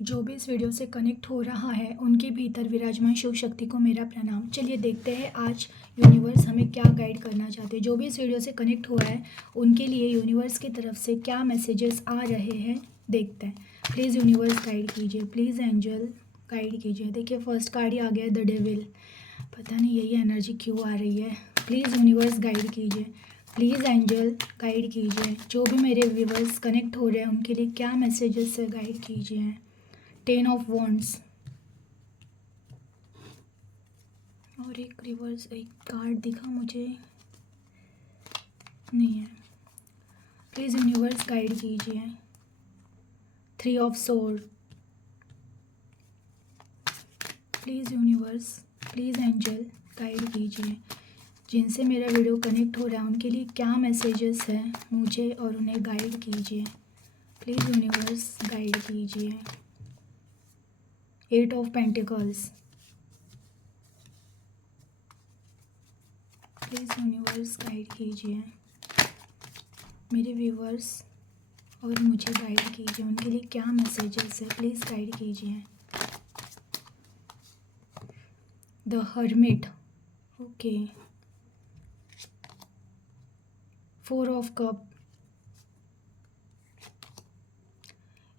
जो भी इस वीडियो से कनेक्ट हो रहा है उनके भीतर विराजमान शिव शक्ति को मेरा प्रणाम। चलिए देखते हैं आज यूनिवर्स हमें क्या गाइड करना चाहते हैं। जो भी इस वीडियो से कनेक्ट हुआ है उनके लिए यूनिवर्स की तरफ से क्या मैसेजेस आ रहे हैं देखते हैं। प्लीज़ यूनिवर्स गाइड कीजिए, प्लीज़ एंजल गाइड कीजिए। देखिए फर्स्ट कार्ड ही आ गया है, द डेविल। पता नहीं यही एनर्जी क्यों आ रही है। प्लीज़ यूनिवर्स गाइड कीजिए, प्लीज़ एंजल गाइड कीजिए। जो भी मेरे व्यूवर्स कनेक्ट हो रहे हैं उनके लिए क्या मैसेजेस है गाइड कीजिए। 10 ऑफ वॉन्ड्स और एक रिवर्स एक कार्ड दिखा मुझे, नहीं है। प्लीज़ यूनिवर्स गाइड कीजिए। 3 of sword. Please universe, please angel guide कीजिए। जिनसे मेरा वीडियो कनेक्ट हो रहा है उनके लिए क्या मैसेजेस है मुझे और उन्हें गाइड कीजिए। प्लीज़ यूनिवर्स गाइड कीजिए। 8 of pentacles. Please universe guide कीजिए मेरे व्यूवर्स और मुझे गाइड कीजिए। उनके लिए क्या मैसेजेस है प्लीज़ गाइड कीजिए। The hermit, okay. 4 of cup,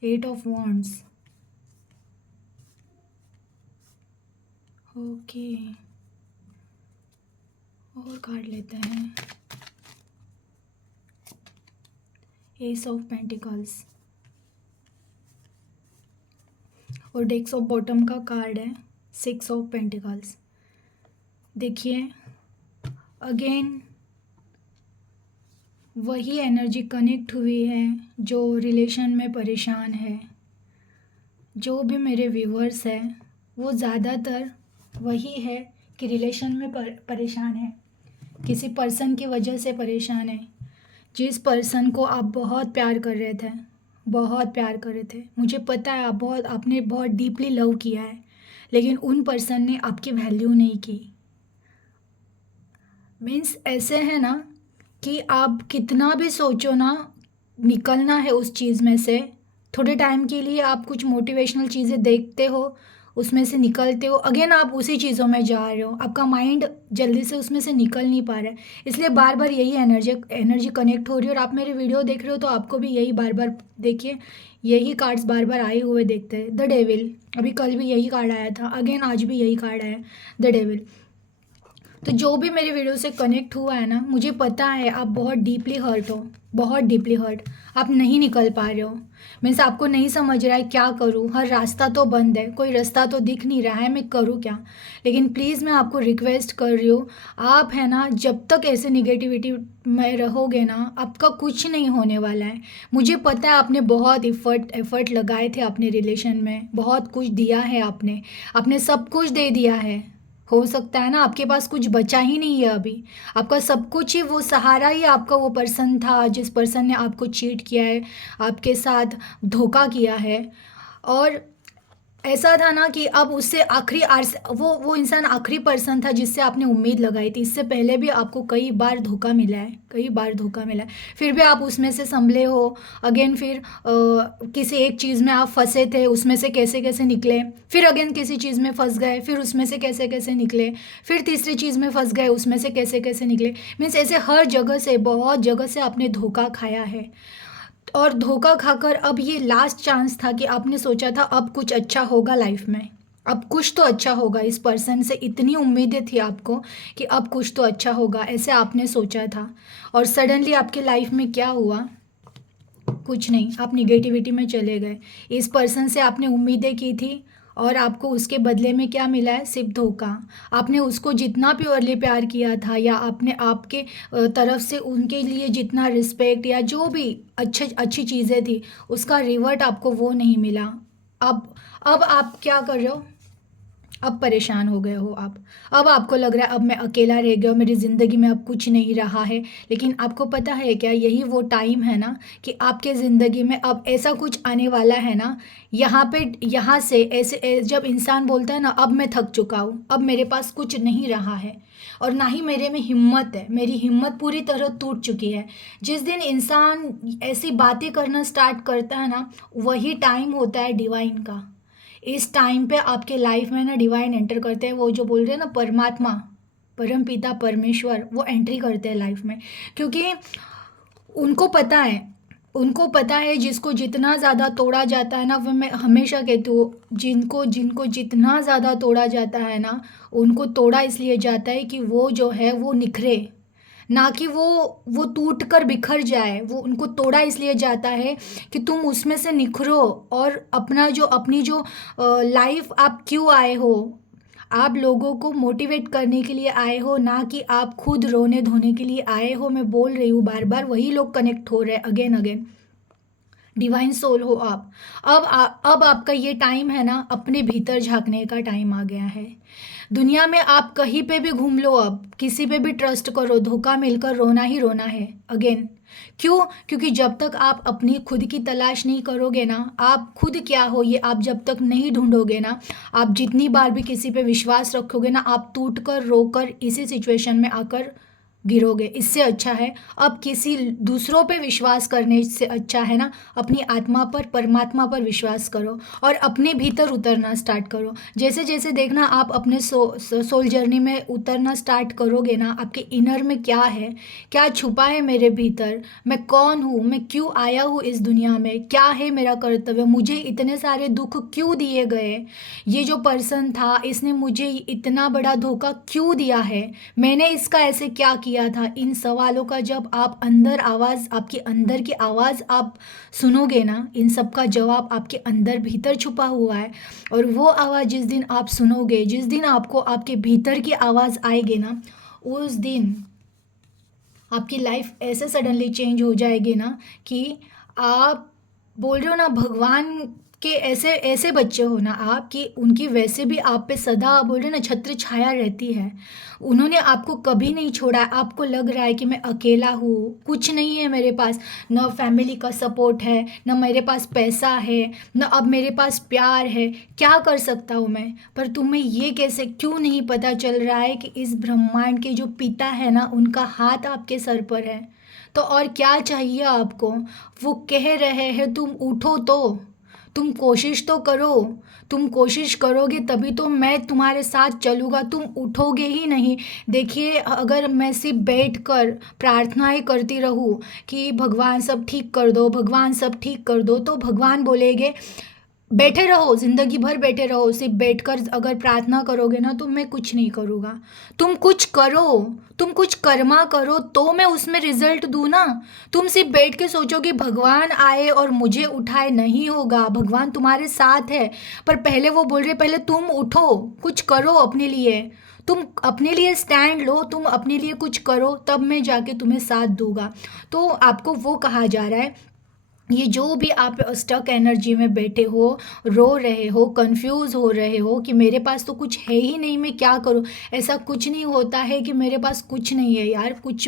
8 of wands, okay. और कार्ड लेते हैं। एस ऑफ पेंटिकल्स और डेक्स ऑफ बॉटम का कार्ड है 6 ऑफ पेंटिकल्स। देखिए अगेन वही एनर्जी कनेक्ट हुई है जो रिलेशन में परेशान है। जो भी मेरे व्यूवर्स हैं वो ज़्यादातर वही है कि रिलेशन में परेशान है, किसी पर्सन की वजह से परेशान है। जिस पर्सन को आप बहुत प्यार कर रहे थे, बहुत प्यार कर रहे थे, मुझे पता है आपने बहुत डीपली लव किया है, लेकिन उन पर्सन ने आपकी वैल्यू नहीं की। मीन्स ऐसे है ना कि आप कितना भी सोचो ना, निकलना है उस चीज़ में से। थोड़े टाइम के लिए आप कुछ मोटिवेशनल चीज़ें देखते हो, उसमें से निकलते हो, अगेन आप उसी चीज़ों में जा रहे हो। आपका माइंड जल्दी से उसमें से निकल नहीं पा रहा है, इसलिए बार बार यही एनर्जी कनेक्ट हो रही है। और आप मेरे वीडियो देख रहे हो तो आपको भी यही बार बार देखिए, यही कार्ड्स बार बार आए हुए देखते हैं। द डेविल, अभी कल भी यही कार्ड आया था, अगेन आज भी यही कार्ड आया, द डेविल। तो जो भी मेरे वीडियो से कनेक्ट हुआ है ना, मुझे पता है आप बहुत डीपली हर्ट हो, बहुत डीपली हर्ट। आप नहीं निकल पा रहे हो, मीन्स आपको नहीं समझ रहा है क्या करूँ, हर रास्ता तो बंद है, कोई रास्ता तो दिख नहीं रहा है, मैं करूँ क्या। लेकिन प्लीज़ मैं आपको रिक्वेस्ट कर रही हूँ, आप है ना जब तक ऐसे निगेटिविटी में रहोगे ना आपका कुछ नहीं होने वाला है। मुझे पता है आपने बहुत एफर्ट लगाए थे अपने रिलेशन में, बहुत कुछ दिया है आपने सब कुछ दे दिया है। हो सकता है ना आपके पास कुछ बचा ही नहीं है अभी, आपका सब कुछ ही वो सहारा ही आपका वो पर्सन था जिस पर्सन ने आपको चीट किया है, आपके साथ धोखा किया है। और ऐसा था ना कि अब उससे आखिरी वो इंसान आखिरी पर्सन था जिससे आपने उम्मीद लगाई थी। इससे पहले भी आपको कई बार धोखा मिला है, कई बार धोखा मिला है, फिर भी आप उसमें से संभले हो। अगेन फिर किसी एक चीज़ में आप फंसे थे, उसमें से कैसे कैसे निकले, फिर अगेन किसी चीज़ में फंस गए, फिर उसमें से कैसे कैसे निकले, फिर तीसरी चीज़ में फंस गए, उसमें से कैसे कैसे निकले। मीन्स ऐसे हर जगह से, बहुत जगह से आपने धोखा खाया है। और धोखा खाकर अब ये लास्ट चांस था कि आपने सोचा था अब कुछ अच्छा होगा लाइफ में, अब कुछ तो अच्छा होगा। इस पर्सन से इतनी उम्मीदें थी आपको कि अब कुछ तो अच्छा होगा, ऐसे आपने सोचा था। और सडनली आपके लाइफ में क्या हुआ, कुछ नहीं, आप निगेटिविटी में चले गए। इस पर्सन से आपने उम्मीदें की थी और आपको उसके बदले में क्या मिला है, सिर्फ धोखा। आपने उसको जितना प्योरली प्यार किया था या आपने आपके तरफ से उनके लिए जितना रिस्पेक्ट या जो भी अच्छी चीज़ें थी उसका रिवर्ट आपको वो नहीं मिला। अब अब आप क्या कर रहे हो, अब परेशान हो गए हो आप। अब आपको लग रहा है अब मैं अकेला रह गया हूँ, मेरी ज़िंदगी में अब कुछ नहीं रहा है। लेकिन आपको पता है क्या, यही वो टाइम है ना कि आपके ज़िंदगी में अब ऐसा कुछ आने वाला है ना, यहाँ पे यहाँ से जब इंसान बोलता है ना अब मैं थक चुका हूँ, अब मेरे पास कुछ नहीं रहा है और ना ही मेरे में हिम्मत है, मेरी हिम्मत पूरी तरह टूट चुकी है। जिस दिन इंसान ऐसी बातें करना स्टार्ट करता है ना, वही टाइम होता है डिवाइन का। इस टाइम पे आपके लाइफ में ना डिवाइन एंटर करते हैं, वो जो बोल रहे हैं ना परमात्मा, परम पिता परमेश्वर, वो एंट्री करते हैं लाइफ में। क्योंकि उनको पता है, उनको पता है जिसको जितना ज़्यादा तोड़ा जाता है ना, वो मैं हमेशा कहती हूँ, जिनको जिनको जितना ज़्यादा तोड़ा जाता है ना, उनको तोड़ा इसलिए जाता है कि वो जो है वो निखरे, ना कि वो टूट कर बिखर जाए। वो उनको तोड़ा इसलिए जाता है कि तुम उसमें से निखरो और अपनी जो लाइफ आप क्यों आए हो, आप लोगों को मोटिवेट करने के लिए आए हो, ना कि आप खुद रोने धोने के लिए आए हो। मैं बोल रही हूँ बार बार, वही लोग कनेक्ट हो रहे हैं अगेन अगेन। डिवाइन सोल हो आप। अब आपका ये टाइम है ना, अपने भीतर झांकने का टाइम आ गया है। दुनिया में आप कहीं पे भी घूम लो, अब किसी पे भी ट्रस्ट करो, धोखा मिलकर रोना ही रोना है अगेन। क्यों? क्योंकि जब तक आप अपनी खुद की तलाश नहीं करोगे ना, आप खुद क्या हो ये आप जब तक नहीं ढूंढोगे ना, आप जितनी बार भी किसी पे विश्वास रखोगे ना, आप टूट कर रोकर इसी सिचुएशन में आकर गिरोगे। इससे अच्छा है अब किसी दूसरों पे विश्वास करने से अच्छा है ना, अपनी आत्मा पर परमात्मा पर विश्वास करो और अपने भीतर उतरना स्टार्ट करो। जैसे जैसे देखना आप अपने सोल जर्नी में उतरना स्टार्ट करोगे ना, आपके इनर में क्या है, क्या छुपा है मेरे भीतर, मैं कौन हूँ, मैं क्यों आया हूँ इस दुनिया में, क्या है मेरा कर्तव्य, मुझे इतने सारे दुख क्यों दिए गए, ये जो पर्सन था इसने मुझे इतना बड़ा धोखा क्यों दिया है, मैंने इसका ऐसे क्या किया था। इन सवालों का जब आप अंदर आवाज़, आपके अंदर की आवाज़ आप सुनोगे ना, इन सब का जवाब आपके अंदर भीतर छुपा हुआ है। और वो आवाज़ जिस दिन आप सुनोगे, जिस दिन आपको आपके भीतर की आवाज़ आएगी ना, उस दिन आपकी लाइफ ऐसे सडनली चेंज हो जाएगी ना कि आप बोल रहे हो ना भगवान के ऐसे ऐसे बच्चे हो ना आप, कि उनकी वैसे भी आप पे सदा बोल रहे हो ना छत्र छाया रहती है। उन्होंने आपको कभी नहीं छोड़ा है। आपको लग रहा है कि मैं अकेला हूँ, कुछ नहीं है मेरे पास, न फैमिली का सपोर्ट है, न मेरे पास पैसा है, न अब मेरे पास प्यार है, क्या कर सकता हूँ मैं। पर तुम्हें ये कैसे क्यों नहीं पता चल रहा है कि इस ब्रह्मांड के जो पिता है ना, उनका हाथ आपके सर पर है। तो और क्या चाहिए आपको। वो कह रहे हैं तुम उठो, तो तुम कोशिश तो करो। तुम कोशिश करोगे तभी तो मैं तुम्हारे साथ चलूँगा, तुम उठोगे ही नहीं। देखिए, अगर मैं सिर्फ बैठ कर प्रार्थनाएं करती रहूँ कि भगवान सब ठीक कर दो, भगवान सब ठीक कर दो, तो भगवान बोलेंगे बैठे रहो, ज़िंदगी भर बैठे रहो। सिर्फ बैठकर अगर प्रार्थना करोगे ना, तो मैं कुछ नहीं करूँगा। तुम कुछ करो, तुम कुछ कर्मा करो, तो मैं उसमें रिजल्ट दूँ ना। तुम सिर्फ बैठ के सोचोगे भगवान आए और मुझे उठाए, नहीं होगा। भगवान तुम्हारे साथ है, पर पहले वो बोल रहे पहले तुम उठो, कुछ करो अपने लिए। तुम अपने लिए स्टैंड लो, तुम अपने लिए कुछ करो, तब मैं जाके तुम्हें साथ दूंगा। तो आपको वो कहा जा रहा है, ये जो भी आप स्टक एनर्जी में बैठे हो, रो रहे हो, कंफ्यूज हो रहे हो कि मेरे पास तो कुछ है ही नहीं, मैं क्या करूं। ऐसा कुछ नहीं होता है कि मेरे पास कुछ नहीं है यार। कुछ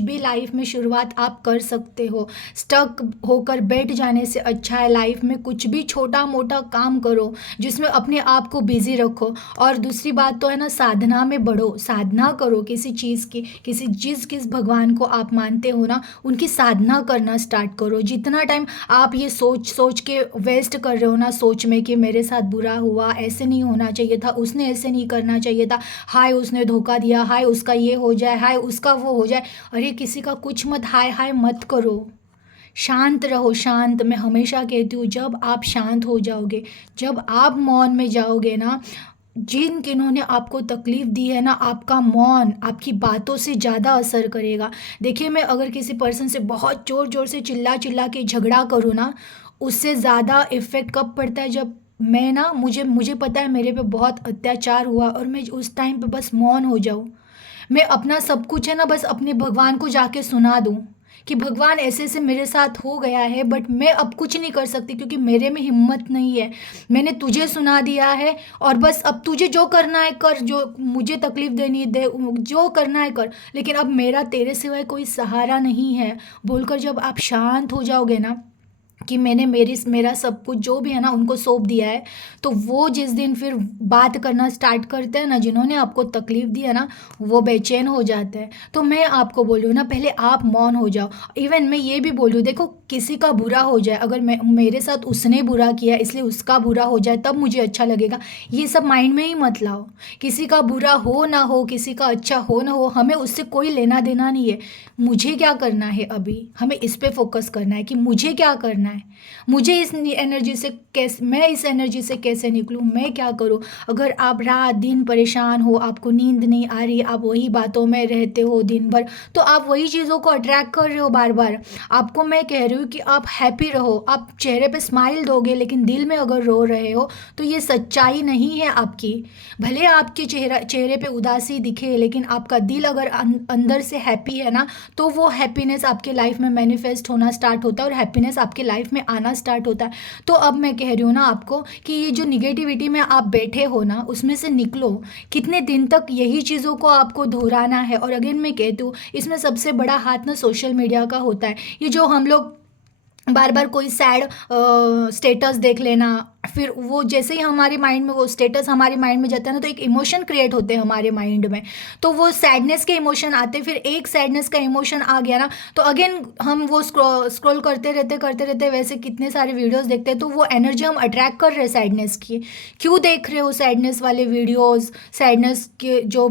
भी लाइफ में शुरुआत आप कर सकते हो। स्टक होकर बैठ जाने से अच्छा है लाइफ में कुछ भी छोटा मोटा काम करो, जिसमें अपने आप को बिजी रखो। और दूसरी बात तो है ना, साधना में बढ़ो, साधना करो किसी चीज़ की, किस भगवान को आप मानते हो ना, उनकी साधना करना स्टार्ट करो। जितना टाइम आप ये सोच सोच के वेस्ट कर रहे हो ना, सोच में कि मेरे साथ बुरा हुआ, ऐसे नहीं होना चाहिए था, उसने ऐसे नहीं करना चाहिए था, हाय उसने धोखा दिया, हाय उसका ये हो जाए, हाय उसका वो हो जाए। अरे किसी का कुछ मत हाय हाय मत करो, शांत रहो, शांत। मैं हमेशा कहती हूँ, जब आप शांत हो जाओगे, जब आप मौन में जाओगे ना, जिन किन्होंने आपको तकलीफ दी है ना, आपका मौन आपकी बातों से ज़्यादा असर करेगा। देखिए, मैं अगर किसी पर्सन से बहुत ज़ोर ज़ोर से चिल्ला चिल्ला के झगड़ा करूँ ना, उससे ज़्यादा इफ़ेक्ट कब पड़ता है, जब मैं ना मुझे पता है मेरे पे बहुत अत्याचार हुआ और मैं उस टाइम पे बस मौन हो जाऊँ। मैं अपना सब कुछ है ना बस अपने भगवान को जाके सुना दूँ कि भगवान ऐसे ऐसे मेरे साथ हो गया है, बट मैं अब कुछ नहीं कर सकती क्योंकि मेरे में हिम्मत नहीं है। मैंने तुझे सुना दिया है और बस अब तुझे जो करना है कर, जो मुझे तकलीफ देनी दे, जो करना है कर, लेकिन अब मेरा तेरे सिवाय कोई सहारा नहीं है बोलकर जब आप शांत हो जाओगे ना कि मैंने मेरा सब कुछ जो भी है ना उनको सौंप दिया है, तो वो जिस दिन फिर बात करना स्टार्ट करते हैं ना, जिन्होंने आपको तकलीफ दी है ना, वो बेचैन हो जाते हैं। तो मैं आपको बोल रही हूँ ना, पहले आप मौन हो जाओ। इवन मैं ये भी बोल रही हूँ, देखो किसी का बुरा हो जाए, अगर मैं मेरे साथ उसने बुरा किया इसलिए उसका बुरा हो जाए तब मुझे अच्छा लगेगा, ये सब माइंड में ही मत लाओ। किसी का बुरा हो ना हो, किसी का अच्छा हो ना हो, हमें उससे कोई लेना देना नहीं है। मुझे क्या करना है अभी, हमें इस पे फोकस करना है कि मुझे क्या करना है, मुझे इस एनर्जी से कैसे, मैं इस एनर्जी से कैसे निकलूँ, मैं क्या करूँ। अगर आप रात दिन परेशान हो, आपको नींद नहीं आ रही, आप वही बातों में रहते हो दिन भर, तो आप वही चीज़ों को अट्रैक्ट कर रहे हो बार बार। आपको मैं कह रही हूँ कि आप हैप्पी रहो, आप चेहरे पे स्माइल दोगे, लेकिन दिल में अगर रो रहे हो तो ये सच्चाई नहीं है आपकी। भले आपके चेहरे पे उदासी दिखे, लेकिन आपका दिल अगर अंदर से हैप्पी है ना, तो वो हैप्पीनेस आपके लाइफ में मैनिफेस्ट होना स्टार्ट होता है और हैप्पीनेस आपके लाइफ में आना स्टार्ट होता है। तो अब मैं कह रही हूँ ना आपको कि ये जो निगेटिविटी में आप बैठे हो ना, उसमें से निकलो। कितने दिन तक यही चीज़ों को आपको दोहराना है। और अगेन मैं कहती हूँ, इसमें सबसे बड़ा हाथ ना सोशल मीडिया का होता है। ये जो हम लोग बार बार कोई सैड स्टेटस देख लेना, फिर वो जैसे ही हमारे माइंड में वो स्टेटस हमारे माइंड में जाता है ना, तो एक इमोशन क्रिएट होते हैं हमारे माइंड में, तो वो सैडनेस के इमोशन आते हैं। फिर एक सैडनेस का इमोशन आ गया ना, तो अगेन हम वो स्क्रॉल करते रहते, वैसे कितने सारे वीडियोस देखते हैं, तो वो एनर्जी हम अट्रैक्ट कर रहे हैं सैडनेस की। क्यों देख रहे हो सैडनेस वाले वीडियोस, सैडनेस के जो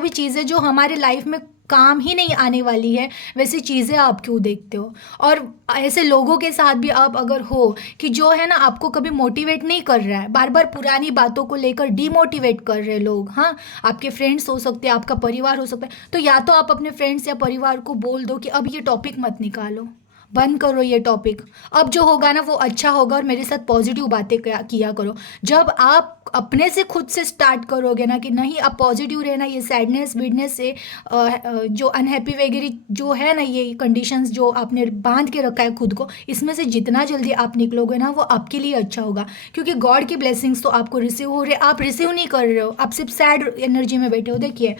भी चीज़ें जो हमारे लाइफ में काम ही नहीं आने वाली है, वैसी चीज़ें आप क्यों देखते हो। और ऐसे लोगों के साथ भी आप अगर हो कि जो है ना आपको कभी मोटिवेट नहीं कर रहा है, बार बार पुरानी बातों को लेकर डीमोटिवेट कर रहे लोग, हाँ, आपके फ्रेंड्स हो सकते हैं, आपका परिवार हो सकता है, तो या तो आप अपने फ्रेंड्स या परिवार को बोल दो कि अब ये टॉपिक मत निकालो, बंद करो ये टॉपिक। अब जो होगा ना वो अच्छा होगा, और मेरे साथ पॉजिटिव बातें किया करो। जब आप अपने से खुद से स्टार्ट करोगे ना कि नहीं अब पॉजिटिव रहना, ये सैडनेस विडनेस से जो अनहैप्पी वगैरह जो है ना, ये कंडीशंस जो आपने बांध के रखा है खुद को, इसमें से जितना जल्दी आप निकलोगे ना वो आपके लिए अच्छा होगा। क्योंकि गॉड की ब्लेसिंग्स तो आपको रिसीव हो रहे, आप रिसीव नहीं कर रहे हो, आप सिर्फ सैड एनर्जी में बैठे हो। देखिए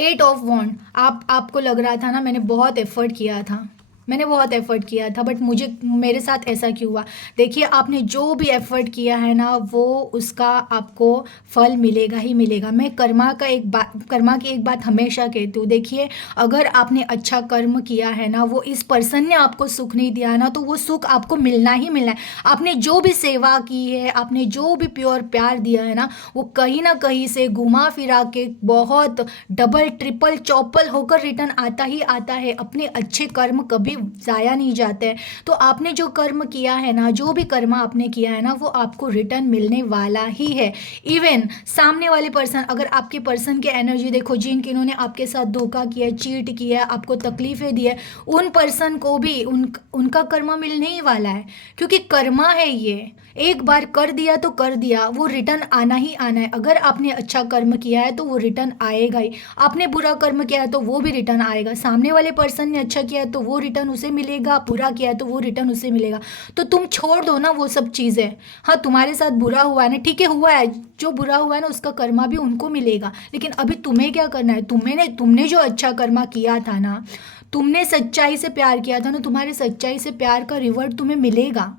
8 ऑफ वॉन्ड, आपको लग रहा था ना मैंने बहुत एफर्ट किया था, मैंने बहुत एफर्ट किया था, बट मेरे साथ ऐसा क्यों हुआ। देखिए आपने जो भी एफर्ट किया है ना, वो उसका आपको फल मिलेगा ही मिलेगा। मैं कर्मा की एक बात हमेशा कहती हूँ। देखिए अगर आपने अच्छा कर्म किया है ना, वो इस पर्सन ने आपको सुख नहीं दिया ना, तो वो सुख आपको मिलना ही मिलना है। आपने जो भी सेवा की है, आपने जो भी प्योर प्यार दिया है ना, वो कहीं ना कहीं से घुमा फिरा के बहुत डबल ट्रिपल चौपल होकर रिटर्न आता ही आता है। अपने अच्छे कर्म कभी जाया नहीं जाते हैं। तो आपने जो कर्म किया है ना, जो भी कर्म आपने किया है ना, वो आपको रिटर्न मिलने वाला ही है। इवन सामने वाले पर्सन, अगर आपके पर्सन की एनर्जी देखो, जिन्होंने आपके साथ धोखा किया, चीट किया, आपको तकलीफें दी है, उन पर्सन को भी उनका कर्मा मिलने ही वाला है। क्योंकि कर्मा है ये, एक बार कर दिया तो कर दिया, वो रिटर्न आना ही आना है। अगर आपने अच्छा कर्म किया है तो वो रिटर्न आएगा ही, आपने बुरा कर्म किया है तो वो भी रिटर्न आएगा। सामने वाले पर्सन ने अच्छा किया है तो वो रिटर्न उसे मिलेगा, बुरा किया है तो वो रिटर्न उसे मिलेगा। तो तुम छोड़ दो ना वो सब चीज़ें। हाँ तुम्हारे साथ बुरा हुआ है ना, ठीक है हुआ है, जो बुरा हुआ है ना उसका कर्मा भी उनको मिलेगा। लेकिन अभी तुम्हें क्या करना है, तुमने जो अच्छा कर्मा किया था ना, तुमने सच्चाई से प्यार किया था ना, तुम्हारे सच्चाई से प्यार का रिवर्ट तुम्हें मिलेगा।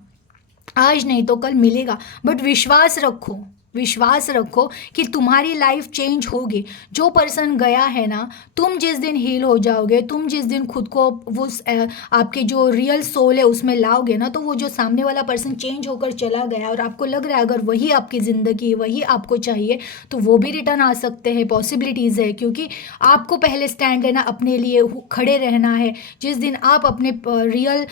आज नहीं तो कल मिलेगा। बट विश्वास रखो, विश्वास रखो कि तुम्हारी लाइफ चेंज होगी। जो पर्सन गया है ना, तुम जिस दिन हील हो जाओगे, तुम जिस दिन खुद को वो आपके जो रियल सोल है उसमें लाओगे ना, तो वो जो सामने वाला पर्सन चेंज होकर चला गया और आपको लग रहा है अगर वही आपकी ज़िंदगी, वही आपको चाहिए, तो वो भी रिटर्न आ सकते हैं, पॉसिबिलिटीज़ है। क्योंकि आपको पहले स्टैंड लेना, अपने लिए खड़े रहना है। जिस दिन आप अपने रियल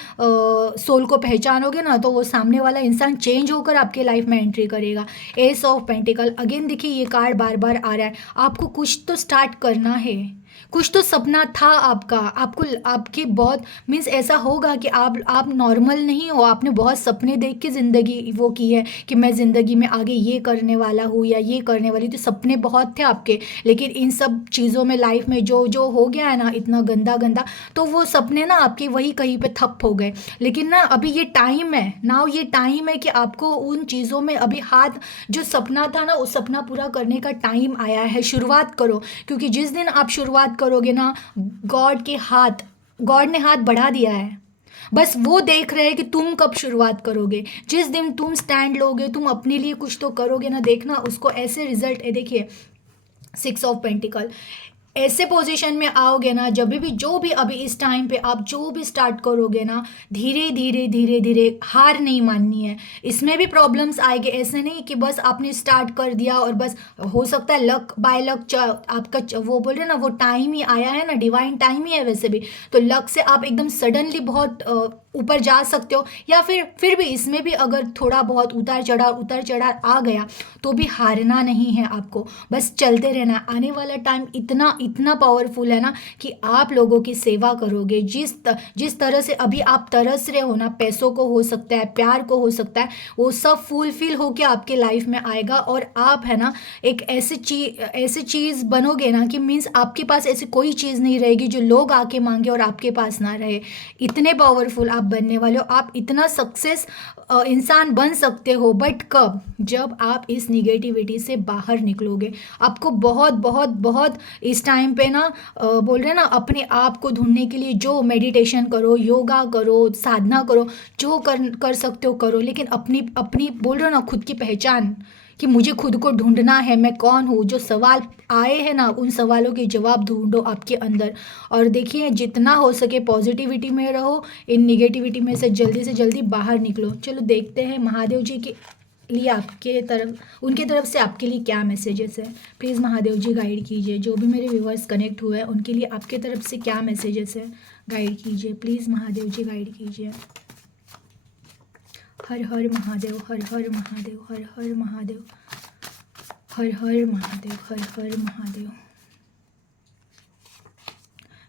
सोल को पहचानोगे ना, तो वो सामने वाला इंसान चेंज होकर आपके लाइफ में एंट्री करेगा। एस ऑफ पेंटिकल, अगेन देखिए ये कार्ड बार बार आ रहा है। आपको कुछ तो स्टार्ट करना है, कुछ तो सपना था आपका, आपको आपकी बहुत मीन्स ऐसा होगा कि आप नॉर्मल नहीं हो, आपने बहुत सपने देख के ज़िंदगी वो की है कि मैं ज़िंदगी में आगे ये करने वाला हूँ या ये करने वाली, तो सपने बहुत थे आपके। लेकिन इन सब चीज़ों में लाइफ में जो जो हो गया है ना इतना गंदा गंदा, तो वो सपने ना आपके वही कहीं पे ठप हो गए। लेकिन ना अभी ये टाइम है, नाउ ये टाइम है कि आपको उन चीज़ों में अभी हाथ, जो सपना था ना उस सपना पूरा करने का टाइम आया है। शुरुआत करो, क्योंकि जिस दिन आप शुरुआत करोगे ना, गॉड ने हाथ बढ़ा दिया है। बस वो देख रहे हैं कि तुम कब शुरुआत करोगे। जिस दिन तुम स्टैंड लोगे, तुम अपने लिए कुछ तो करोगे ना, देखना उसको ऐसे रिजल्ट है। देखिए 6 ऑफ पेंटिकल, ऐसे पोजीशन में आओगे ना, जब भी जो भी अभी इस टाइम पे आप जो भी स्टार्ट करोगे ना, धीरे धीरे धीरे धीरे, हार नहीं माननी है। इसमें भी प्रॉब्लम्स आएंगे, ऐसे नहीं कि बस आपने स्टार्ट कर दिया और बस हो सकता है लक बाय लक आपका वो बोल रहे ना, वो टाइम ही आया है ना, डिवाइन टाइम ही है वैसे भी, तो लक से आप एकदम सडनली बहुत ऊपर जा सकते हो। या फिर भी इसमें भी अगर थोड़ा बहुत उतार चढ़ाव आ गया तो भी हारना नहीं है आपको, बस चलते रहना। आने वाला टाइम इतना इतना पावरफुल है ना कि आप लोगों की सेवा करोगे। जिस तरह से अभी आप तरस रहे हो ना, पैसों को हो सकता है, प्यार को हो सकता है, वो सब फुलफिल होके आपके लाइफ में आएगा। और आप है ना एक ऐसी चीज़ बनोगे ना कि मीन्स आपके पास ऐसी कोई चीज़ नहीं रहेगी जो लोग आके मांगे और आपके पास ना रहे। इतने पावरफुल आप बनने वाले हो, आप इतना सक्सेस इंसान बन सकते हो। बट कब? जब आप इस निगेटिविटी से बाहर निकलोगे। आपको बहुत बहुत बहुत इस टाइम पे ना बोल रहे हैं ना, अपने आप को ढूंढने के लिए जो मेडिटेशन करो, योगा करो, साधना करो, जो कर सकते हो करो। लेकिन अपनी अपनी बोल रहे हो ना, खुद की पहचान, कि मुझे खुद को ढूंढना है, मैं कौन हूँ। जो सवाल आए हैं ना, उन सवालों के जवाब ढूंढो आपके अंदर। और देखिए जितना हो सके पॉजिटिविटी में रहो, इन निगेटिविटी में से जल्दी बाहर निकलो। चलो देखते हैं महादेव जी के लिए आपके तरफ, उनकी तरफ से आपके लिए क्या मैसेजेस है। प्लीज़ महादेव जी गाइड कीजिए, जो भी मेरे व्यूवर्स कनेक्ट हुए हैं उनके लिए आपके तरफ से क्या मैसेजेस है, गाइड कीजिए प्लीज़ महादेव जी, गाइड कीजिए। हर हर महादेव, हर हर महादेव, हर हर महादेव, हर हर महादेव, हर हर महादेव।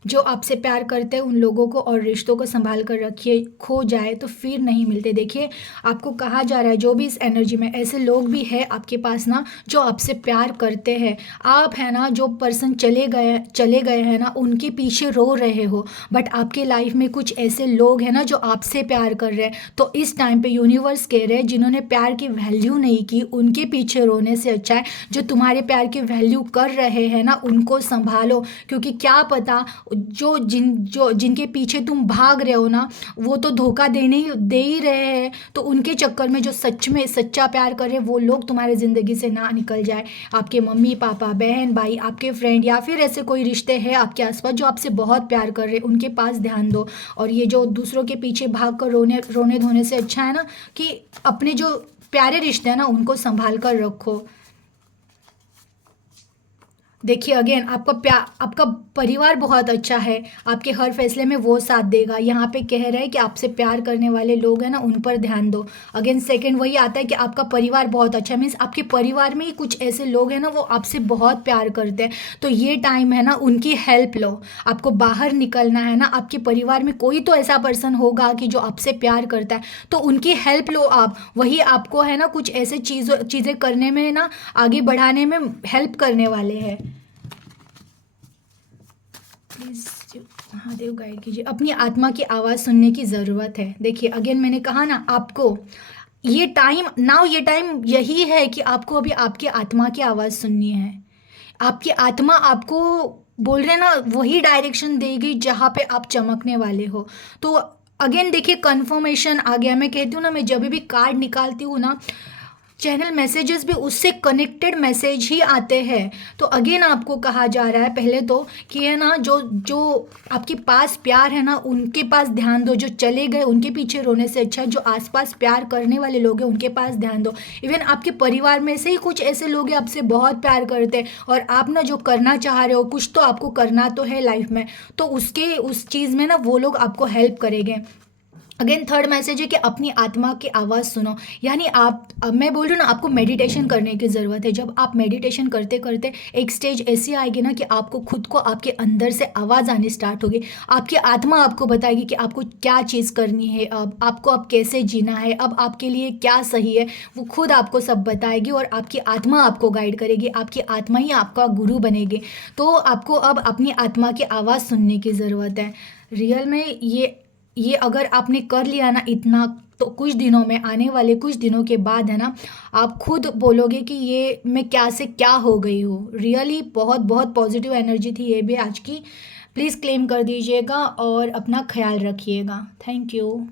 जो आपसे प्यार करते हैं उन लोगों को और रिश्तों को संभाल कर रखिए, खो जाए तो फिर नहीं मिलते। देखिए आपको कहा जा रहा है, जो भी इस एनर्जी में ऐसे लोग भी हैं आपके पास ना जो आपसे प्यार करते हैं। आप है ना, जो पर्सन चले गए हैं ना, उनके पीछे रो रहे हो, बट आपके लाइफ में कुछ ऐसे लोग हैं ना जो आपसे प्यार कर रहे हैं। तो इस टाइम पे यूनिवर्स कह रहे हैं, जिन्होंने प्यार की वैल्यू नहीं की उनके पीछे रोने से अच्छा है जो तुम्हारे प्यार की वैल्यू कर रहे हैं ना, उनको संभालो। क्योंकि क्या पता जिनके पीछे तुम भाग रहे हो ना, वो तो धोखा दे ही रहे हैं। तो उनके चक्कर में जो सच में सच्चा प्यार कर रहे हैं वो लोग तुम्हारे ज़िंदगी से ना निकल जाए। आपके मम्मी पापा, बहन भाई, आपके फ्रेंड, या फिर ऐसे कोई रिश्ते हैं आपके आसपास जो आपसे बहुत प्यार कर रहे हैं, उनके पास ध्यान दो। और ये जो दूसरों के पीछे भाग कर रोने धोने से अच्छा है ना कि अपने जो प्यारे रिश्ते हैं ना उनको संभाल कर रखो। देखिए अगेन आपका परिवार बहुत अच्छा है, आपके हर फैसले में वो साथ देगा। यहाँ पे कह रहे हैं कि आपसे प्यार करने वाले लोग हैं ना, उन पर ध्यान दो। अगेन सेकंड वही आता है कि आपका परिवार बहुत अच्छा है, मीन्स आपके परिवार में ही कुछ ऐसे लोग हैं ना वो आपसे बहुत प्यार करते हैं। तो ये टाइम है ना, उनकी हेल्प लो। आपको बाहर निकलना है ना, आपके परिवार में कोई तो ऐसा पर्सन होगा कि जो आपसे प्यार करता है, तो उनकी हेल्प लो आप। वही आपको है ना कुछ ऐसे चीज़ें करने में ना, आगे बढ़ाने में हेल्प करने वाले हैं। प्लीज़ महादेव गाइड कीजिए। अपनी आत्मा की आवाज़ सुनने की ज़रूरत है। देखिए अगेन मैंने कहा ना आपको, ये टाइम यही है कि आपको अभी आपकी आत्मा की आवाज़ सुननी है। आपकी आत्मा आपको बोल रहे ना वही डायरेक्शन देगी जहाँ पे आप चमकने वाले हो। तो अगेन देखिए कंफर्मेशन आ गया। मैं कहती हूँ ना, मैं जब भी कार्ड निकालती हूँ ना, चैनल मैसेजेस भी उससे कनेक्टेड मैसेज ही आते हैं। तो अगेन आपको कहा जा रहा है पहले तो कि है ना, जो जो आपके पास प्यार है ना उनके पास ध्यान दो। जो चले गए उनके पीछे रोने से अच्छा जो आसपास प्यार करने वाले लोग हैं उनके पास ध्यान दो। इवन आपके परिवार में से ही कुछ ऐसे लोग हैं आपसे बहुत प्यार करते हैं, और आप ना जो करना चाह रहे हो, कुछ तो आपको करना तो है लाइफ में, तो उस चीज़ में ना वो लोग आपको हेल्प करेंगे। अगेन थर्ड मैसेज है कि अपनी आत्मा की आवाज़ सुनो। यानी आप, अब मैं बोल रही हूँ ना, आपको मेडिटेशन करने की ज़रूरत है। जब आप मेडिटेशन करते करते एक स्टेज ऐसी आएगी ना कि आपको खुद को, आपके अंदर से आवाज़ आनी स्टार्ट होगी। आपकी आत्मा आपको बताएगी कि आपको क्या चीज़ करनी है, अब कैसे जीना है, अब आपके लिए क्या सही है। वो खुद आपको सब बताएगी और आपकी आत्मा आपको गाइड करेगी। आपकी आत्मा ही आपका गुरु बनेगी। तो आपको अब अपनी आत्मा की आवाज़ सुनने की ज़रूरत है। रियल में ये अगर आपने कर लिया ना इतना, तो कुछ दिनों में, आने वाले कुछ दिनों के बाद है ना, आप खुद बोलोगे कि ये मैं क्या से क्या हो गई हूँ। रियली बहुत बहुत पॉजिटिव एनर्जी थी ये भी आज की। प्लीज़ क्लेम कर दीजिएगा और अपना ख्याल रखिएगा। Thank you.